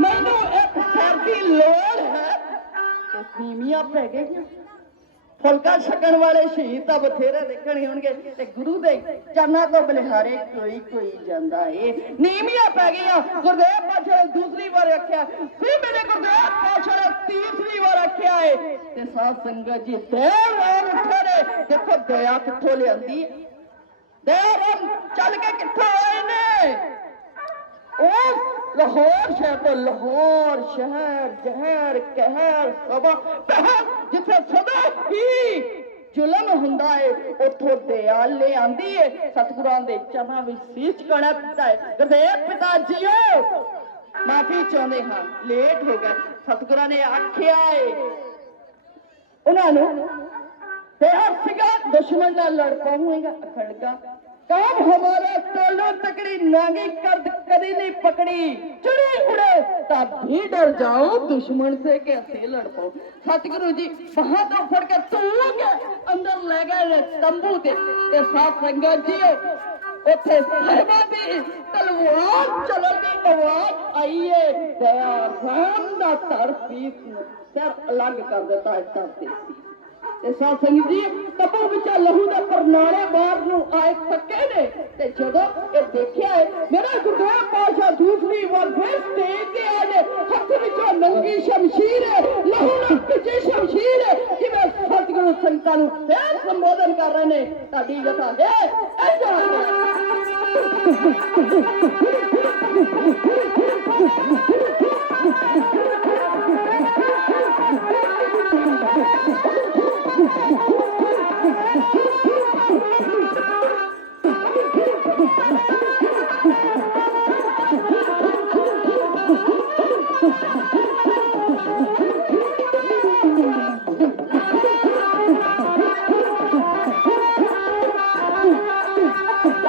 ਮੈਨੂੰ ਇੱਕ ਸਿਰ ਦੀ ਲੋੜ ਹੈ। ਤੇ ਸੀਮੀਆਂ ਪੈ ਗਈਆਂ। ਫੁਲਕਾ ਛਕਣ ਵਾਲੇ ਸ਼ਹੀਦ ਤਾਂ ਬਥੇਰੇ ਦੇਖਣੇ ਹੋਣਗੇ। ਤੇ ਗੁਰੂ ਦੇ ਚਰਨਾਂ ਤੋਂ ਬਲਿਹਾਰੇ ਕੋਈ ਕੋਈ ਜਾਂਦਾ ਏ। ਨੀਮੀਆਂ ਪੈ ਗਈਆਂ। ਗੁਰਦੇਵ ਪਾਸ਼ਾ ਨੇ ਦੂਸਰੀ ਵਾਰ ਆਖਿਆ, ਫਿਰ ਮੇਰੇ ਗੁਰਦੇਵ ਪਾਸ਼ਾ ਨੇ ਤੀਸਰੀ ਵਾਰ ਆਖਿਆ ਏ। ਤੇ ਸਾਧ ਸੰਗਤ ਜੀ ਦੇਰ ਰਾਤ ਉੱਠੇ ਨੇ। ਦੇਖੋ, ਦਇਆ ਕਿੱਥੋਂ ਲਿਆਂਦੀ ਹੈ ਦੇਰ ਚੱਲ ਕੇ ਕਿੱਥੋਂ ਆਏ ਨੇ? ਉਹ ਲਾਹੌਰ ਸ਼ਹਿਰ ਤੋਂ ਲਾਹੌਰ ਸ਼ਹਿਰ, ਜ਼ਹਿਰ, ਕਹਿਰ ਸਭਾ ਪਹਿਰ ਜਿੱਥੇ ਸਦਾ ਹੀ ਜ਼ੁਲਮ ਹੁੰਦਾ ਏ, ਉਥੋਂ ਦਿਆਲ ਲੈ ਆਂਦੀ ਏ, ਸਤਿਗੁਰਾਂ ਦੇ ਚਰਨਾਂ ਵਿੱਚ ਸੀਸ ਕਣਾ ਦਿੱਤਾ ਏ। ਗੁਰਦੇਵ ਪਿਤਾ ਜੀਓ, ਮਾਫੀ ਚਾਹੁੰਦੇ ਹਾਂ ਲੇਟ ਹੋ ਗਏ ਸਤਿਗੁਰਾਂ ਨੇ ਆਖਿਆ ਏ। ਉਹਨਾਂ ਨੂੰ ਤੇ ਸੀਗਾ, ਦੁਸ਼ਮਣ ਨਾਲ ਲੜ ਪਾਉਂਗਾ ਅਖੜਗਾ ਕਾਮ ਹਮਾਰਾ ਤੋਲੋ ਤਕੜੀ ਨਾਂਗੀ ਕਰਦ ਕਦੀ ਨਹੀਂ ਪਕੜੀ ਚੜੀ ਉੜੇ ਤਾਂ ਵੀ ਡਰ ਜਾਓ ਦੁਸ਼ਮਣ ਸੇ कैसे लड़ पाओ ਸਤਿਗੁਰੂ ਜੀ ਬਾਹਾਂ ਤੋਂ ਫੜ ਕੇ ਤੂੰ ਕੇ ਅੰਦਰ ਲੈ ਗਏ ਨੇ ਤੰਬੂ ਤੇ ਤੇ ਸਾਥ ਸੰਗਤ ਜੀ ਉੱਥੇ ਸਾਹਿਬਾਂ ਦੀ ਤਲਵਾਰ ਚੱਲਣ ਦੀ ਆਵਾਜ਼ ਆਈ ਏ ਦਇਆ ਰਾਮ ਦਾ ਧਰ ਪੀਸ ਨੂੰ ਸਿਰ ਅਲੱਗ ਕਰ ਦਿੱਤਾ ਇਸ ਧਰਤੀ ਸੀ ਤੇ ਸਾਧ ਸੰਗਤ ਜੀ ਤਪੋ ਵਿੱਚ ਲਹੂ ਦੇ ਪਰਨਾਲੇ ਬਾਹਰ ਨੂੰ ਆਏ ਸਕੇ ਨੇ। ਤੇ ਜਦੋਂ ਇਹ ਦੇਖਿਆ ਹੈ ਮੇਰਾ ਗੁਰਦੇਵ ਪਾਸ਼ਾ ਦੂਸਰੀ ਵਾਰ ਫਿਰ ਸਟੇਜ ਤੇ ਆ ਨੇ। ਹੱਥ ਵਿੱਚੋਂ ਨੰਗੀ ਸ਼ਮਸ਼ੀਰ ਹੈ, ਲਹੂ ਨਾਲ ਭਿੱਜੀ ਸ਼ਮਸ਼ੀਰ ਹੈ। ਜਿਵੇਂ ਸਤਿਗੁਰੂ ਸੰਤਾਂ ਨੂੰ ਫਿਰ ਸੰਬੋਧਨ ਕਰ ਰਹੇ ਨੇ, ਤੁਹਾਡੀ ਕਥਾ ਹੈ ਇਹ ਜਾ